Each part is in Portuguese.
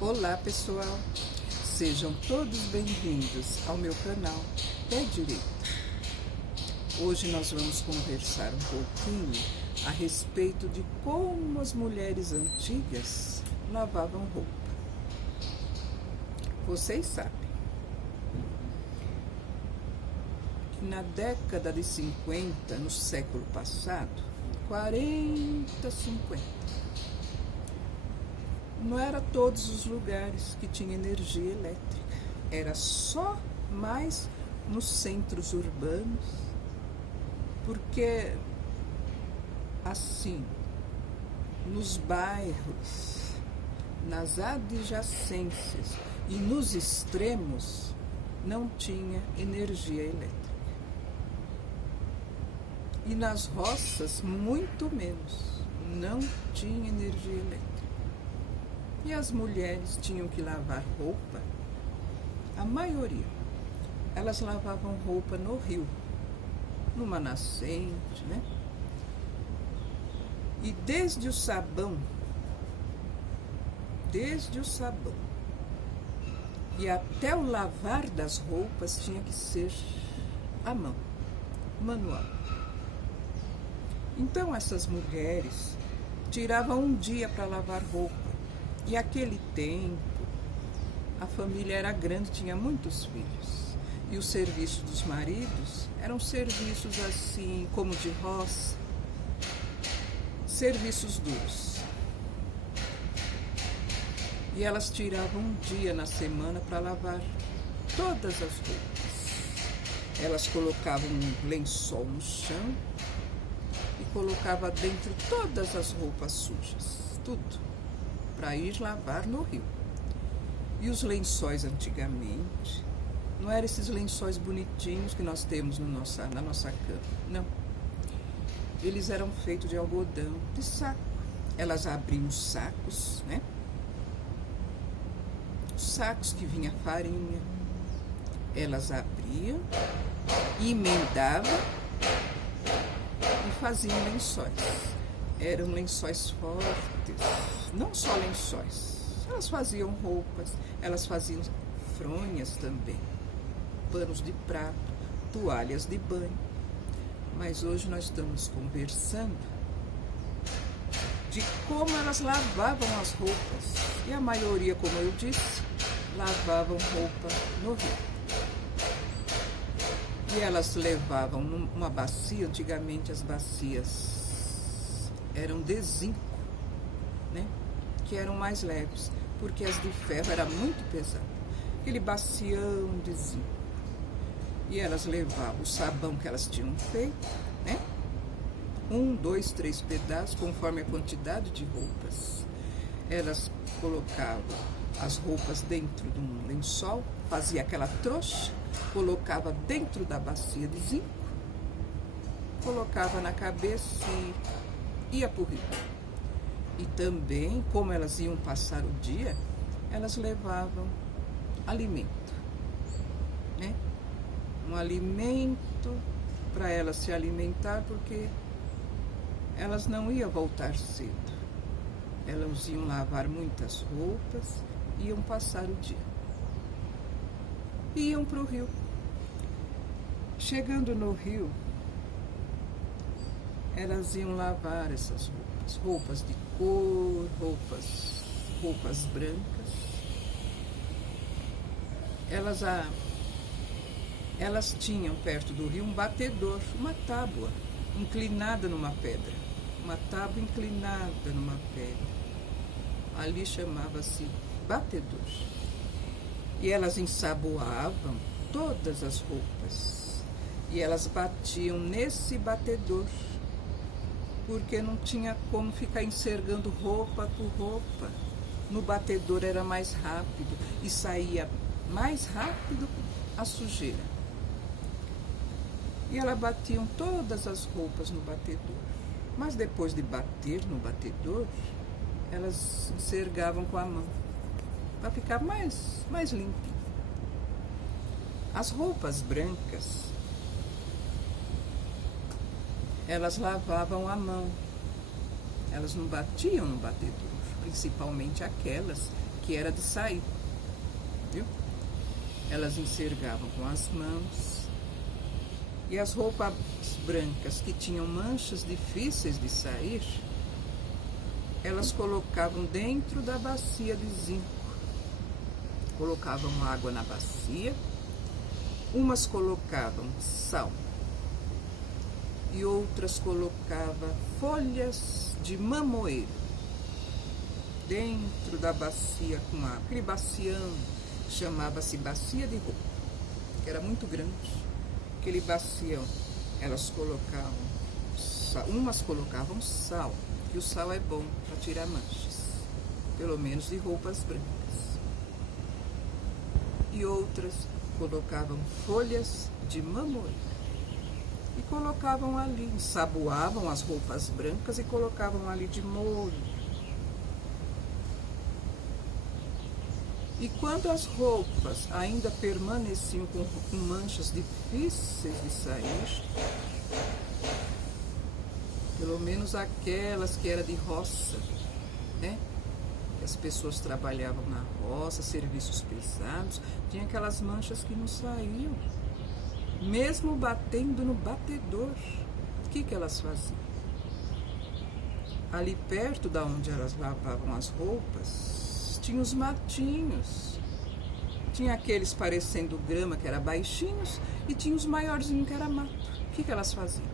Olá pessoal, sejam todos bem-vindos ao meu canal Pé Direito. Hoje nós vamos conversar um pouquinho a respeito de como as mulheres antigas lavavam roupa. Vocês sabem que na década de 50, no século passado, 40, 50, não era todos os lugares que tinha energia elétrica, era só mais nos centros urbanos, porque assim, nos bairros, nas adjacências e nos extremos não tinha energia elétrica. E nas roças, muito menos, não tinha energia elétrica. E as mulheres tinham que lavar roupa, a maioria, elas lavavam roupa no rio, numa nascente, né? E desde o sabão e até o lavar das roupas tinha que ser à mão, manual. Então essas mulheres tiravam um dia para lavar roupa. E aquele tempo, a família era grande, tinha muitos filhos. E os serviços dos maridos eram serviços assim, como de roça, serviços duros. E elas tiravam um dia na semana para lavar todas as roupas. Elas colocavam um lençol no chão e colocavam dentro todas as roupas sujas, tudo, para ir lavar no rio. E os lençóis antigamente, não eram esses lençóis bonitinhos que nós temos na nossa cama, não. Eles eram feitos de algodão, de saco. Elas abriam os sacos, né? Os sacos que vinha farinha. Elas abriam, emendavam e faziam lençóis. Eram lençóis fortes, não só lençóis. Elas faziam roupas, elas faziam fronhas também, panos de prato, toalhas de banho. Mas hoje nós estamos conversando de como elas lavavam as roupas. E a maioria, como eu disse, lavavam roupa no rio. E elas levavam numa bacia, antigamente as bacias eram de zinco, né? Que eram mais leves, porque as de ferro era muito pesado. Aquele bacião de zinco. E elas levavam o sabão que elas tinham feito, né? 1, 2, 3 pedaços, conforme a quantidade de roupas. Elas colocavam as roupas dentro de um lençol, fazia aquela trouxa, colocava dentro da bacia de zinco, colocava na cabeça e ia para o rio. E também, como elas iam passar o dia, elas levavam alimento, né? Um alimento para elas se alimentar, porque elas não iam voltar cedo. Elas iam lavar muitas roupas, iam passar o dia. Iam para o rio. Chegando no rio, elas iam lavar essas roupas de cor, roupas brancas. Elas tinham perto do rio um batedor, uma tábua inclinada numa pedra, uma tábua inclinada numa pedra. Ali chamava-se batedor. E elas ensaboavam todas as roupas e elas batiam nesse batedor, porque não tinha como ficar enxergando roupa por roupa. No batedor era mais rápido e saía mais rápido a sujeira. E elas batiam todas as roupas no batedor. Mas depois de bater no batedor, elas enxergavam com a mão, para ficar mais limpinho. As roupas brancas, elas lavavam à mão, elas não batiam no batedor, principalmente aquelas que era de sair, viu? Elas enxergavam com as mãos, e as roupas brancas que tinham manchas difíceis de sair, elas colocavam dentro da bacia de zinco. Colocavam água na bacia, umas colocavam sal e outras colocavam folhas de mamoeiro dentro da bacia com água. Aquele bacião chamava-se bacia de roupa, que era muito grande. Aquele bacião, elas colocavam umas colocavam sal, que o sal é bom para tirar manchas, pelo menos de roupas brancas. E outras colocavam folhas de mamoeiro e colocavam ali, ensaboavam as roupas brancas e colocavam ali de molho. E quando as roupas ainda permaneciam com manchas difíceis de sair, pelo menos aquelas que eram de roça, né? As pessoas trabalhavam na roça, serviços pesados, tinha aquelas manchas que não saíam, mesmo batendo no batedor. O que elas faziam? Ali perto da onde elas lavavam as roupas, tinha os matinhos. Tinha aqueles parecendo grama, que eram baixinhos, e tinha os maiorzinhos, que era mato. O que elas faziam?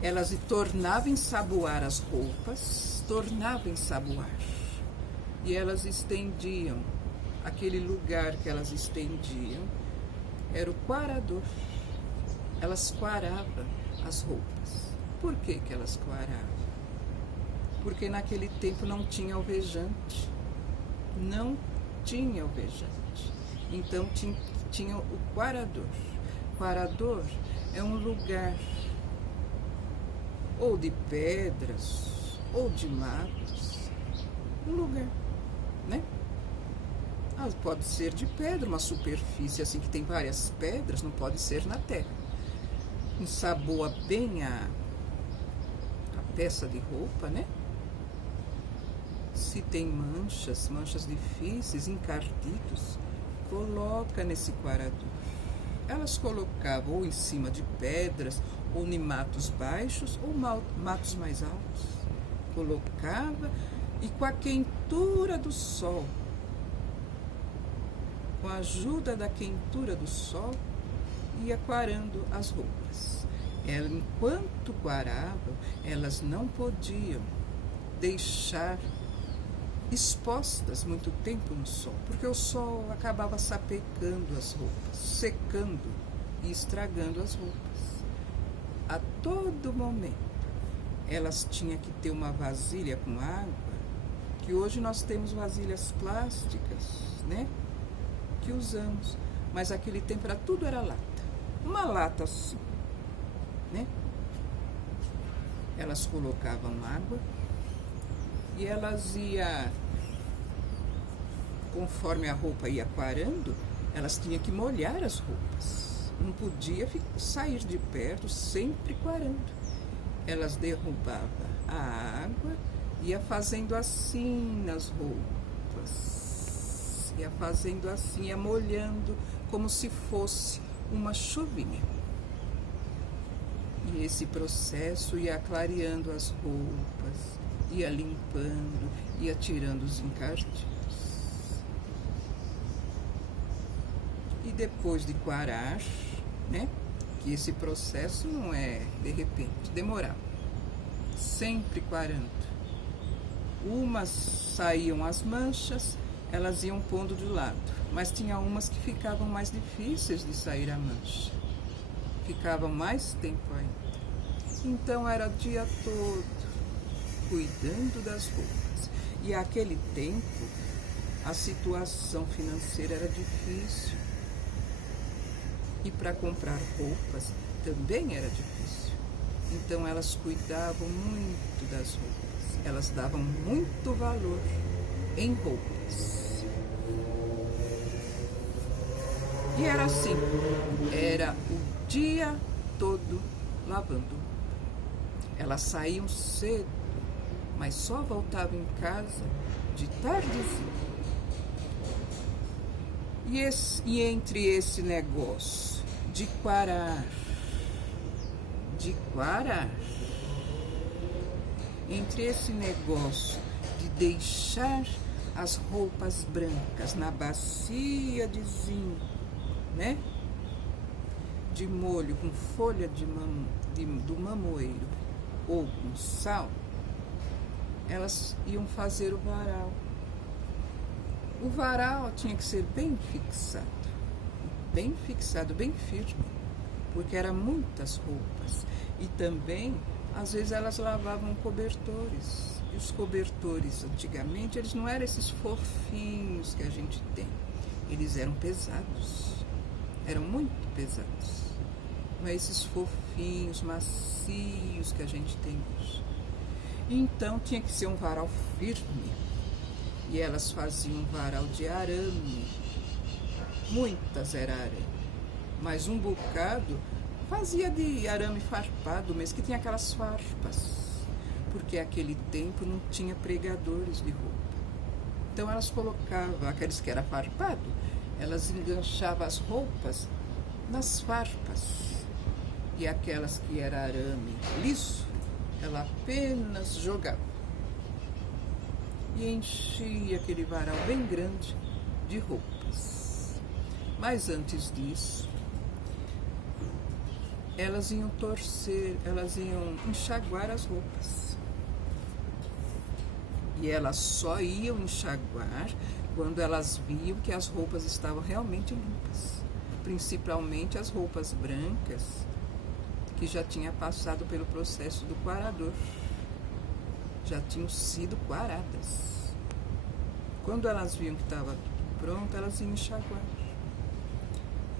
Elas tornavam a ensaboar as roupas, tornavam a ensaboar. E elas estendiam, aquele lugar que elas estendiam, era o quarador. Elas quaravam as roupas. Por que elas quaravam? Porque naquele tempo não tinha alvejante. Não tinha alvejante. Então tinha o quarador. Quarador é um lugar ou de pedras ou de matos. Um lugar, né? Pode ser de pedra, uma superfície assim que tem várias pedras, não pode ser na terra. Ensaboa bem a peça de roupa, né? Se tem manchas difíceis, encardidos, coloca nesse quarador. Elas colocavam ou em cima de pedras, ou em matos baixos, ou matos mais altos. Colocava e com a quentura do sol, com a ajuda da quentura do sol, ia quarando as roupas. Enquanto quaravam, elas não podiam deixar expostas muito tempo no sol, porque o sol acabava sapecando as roupas, secando e estragando as roupas. A todo momento, elas tinham que ter uma vasilha com água, que hoje nós temos vasilhas plásticas, né, que usamos, mas aquele tempo tudo era lata, uma lata assim, né? Elas colocavam água e elas iam, conforme a roupa ia quarando, elas tinham que molhar as roupas. Não podia sair de perto, sempre quarando. Elas derrubavam a água, ia fazendo assim nas roupas. Ia fazendo assim, ia molhando, como se fosse uma chuvinha. E esse processo ia clareando as roupas, ia limpando, ia tirando os encardidos. E depois de quarar, né, que esse processo não é de repente, demorava, sempre quarando. Umas saíam as manchas, elas iam pondo de lado, mas tinha umas que ficavam mais difíceis de sair a mancha, ficavam mais tempo ainda. Então era o dia todo cuidando das roupas. E aquele tempo a situação financeira era difícil. E para comprar roupas também era difícil. Então elas cuidavam muito das roupas. Elas davam muito valor em roupas. E era assim, era o dia todo lavando. Elas saíam cedo, mas só voltavam em casa de tardezinha. E entre esse negócio de quarar, entre esse negócio de deixar as roupas brancas na bacia de zinco, né? De molho com folha do mamoeiro ou com sal, elas iam fazer o varal. O varal tinha que ser bem fixado, bem firme, porque eram muitas roupas. E também, às vezes, elas lavavam cobertores. E os cobertores, antigamente, eles não eram esses fofinhos que a gente tem. Eles eram pesados, eram muito pesados. Não é esses fofinhos, macios que a gente tem hoje. Então, tinha que ser um varal firme. E elas faziam um varal de arame. Muitas era arame. Mas um bocado fazia de arame farpado mesmo, que tinha aquelas farpas. Porque naquele tempo não tinha pregadores de roupa. Então elas colocavam, aqueles que era farpado, elas enganchavam as roupas nas farpas. E aquelas que era arame liso, ela apenas jogava. E enchia aquele varal bem grande de roupas. Mas antes disso, elas iam enxaguar as roupas. E elas só iam enxaguar quando elas viam que as roupas estavam realmente limpas. Principalmente as roupas brancas, que já tinha passado pelo processo do quarador. Já tinham sido quaradas. Quando elas viam que estava tudo pronto, elas iam enxaguar.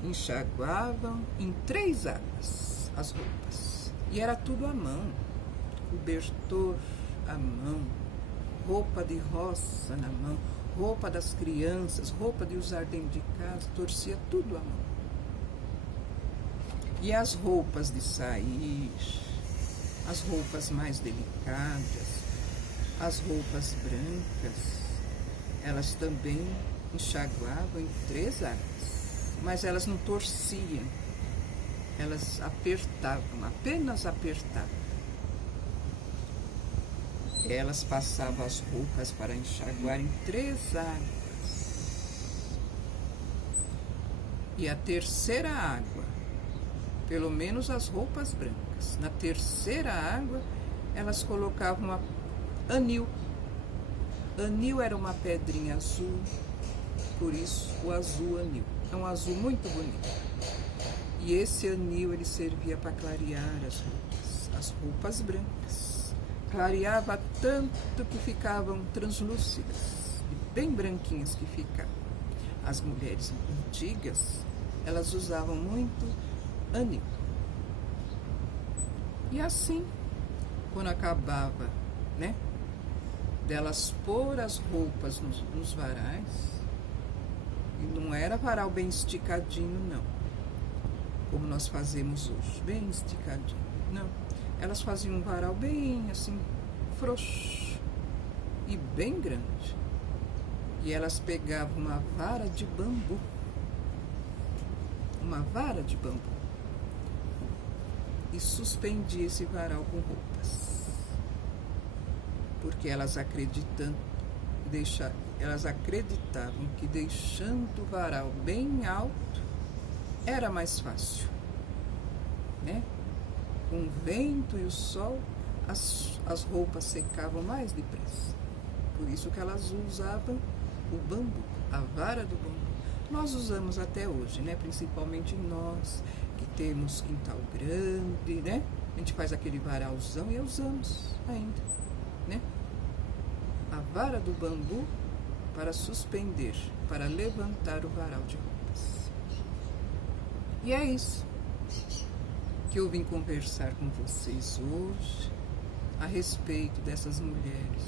Enxaguavam em 3 águas as roupas. E era tudo à mão. Cobertor à mão, roupa de roça na mão, roupa das crianças, roupa de usar dentro de casa, torcia tudo à mão. E as roupas de sair, as roupas mais delicadas, as roupas brancas, elas também enxaguavam em 3 águas, mas elas não torciam, elas apertavam, apenas apertavam. Elas passavam as roupas para enxaguar em 3 águas. E a terceira água, pelo menos as roupas brancas, na terceira água, elas colocavam anil. Anil era uma pedrinha azul, por isso o azul anil. É um azul muito bonito. E esse anil, ele servia para clarear as roupas brancas. Clareava tanto que ficavam translúcidas, bem branquinhas que ficavam. As mulheres antigas, elas usavam muito anil. E assim, quando acabava, né, delas pôr as roupas nos varais, e não era varal bem esticadinho, não, como nós fazemos hoje, bem esticadinho, não. Elas faziam um varal bem assim, frouxo e bem grande. E elas pegavam uma vara de bambu, e suspendiam esse varal com roupas. Porque elas acreditavam que deixando o varal bem alto era mais fácil, né? Com o vento e o sol, as roupas secavam mais depressa. Por isso que elas usavam o bambu, a vara do bambu. Nós usamos até hoje, né? Principalmente nós que temos quintal grande, né? A gente faz aquele varalzão e usamos ainda, né? A vara do bambu para suspender, para levantar o varal de roupas. E é isso que eu vim conversar com vocês hoje a respeito dessas mulheres.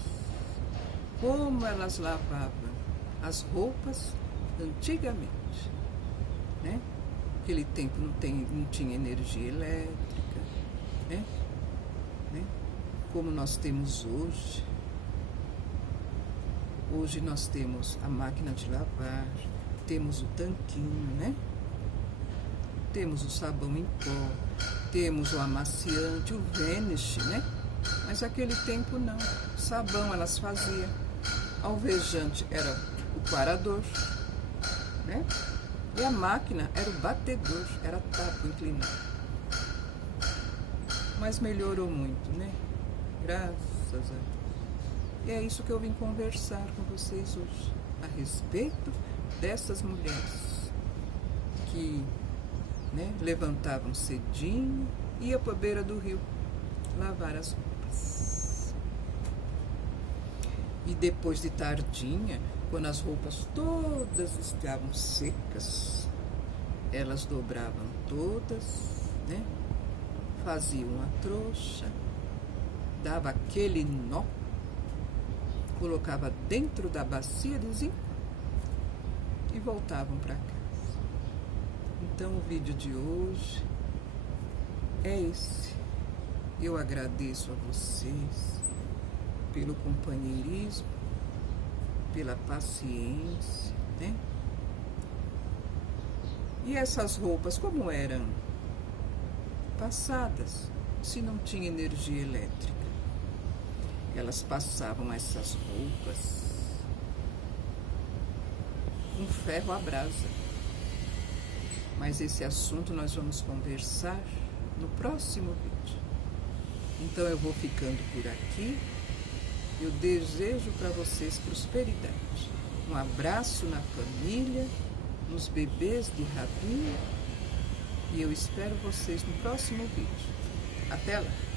Como elas lavavam as roupas antigamente, né? Naquele tempo não tinha energia elétrica, né? Como nós temos hoje. Hoje nós temos a máquina de lavar, temos o tanquinho, né? Temos o sabão em pó, temos o amaciante, o Vanish, né? Mas naquele tempo não. Sabão elas faziam. Alvejante era o quarador, né? E a máquina era o batedor, era tapo inclinado. Mas melhorou muito, né? Graças a Deus. E é isso que eu vim conversar com vocês hoje, a respeito dessas mulheres que, né, levantavam cedinho, ia para a beira do rio lavar as roupas. E depois de tardinha, quando as roupas todas estavam secas, elas dobravam todas, né? Faziam a trouxa, dava aquele nó, colocava dentro da bacia de zinco e voltavam para casa. Então o vídeo de hoje é esse. Eu agradeço a vocês pelo companheirismo, pela paciência, né? E essas roupas, como eram passadas, se não tinha energia elétrica, elas passavam essas roupas com ferro à brasa. Mas esse assunto nós vamos conversar no próximo vídeo. Então eu vou ficando por aqui. Eu desejo para vocês prosperidade. Um abraço na família, nos bebês de Rabinho. E eu espero vocês no próximo vídeo. Até lá!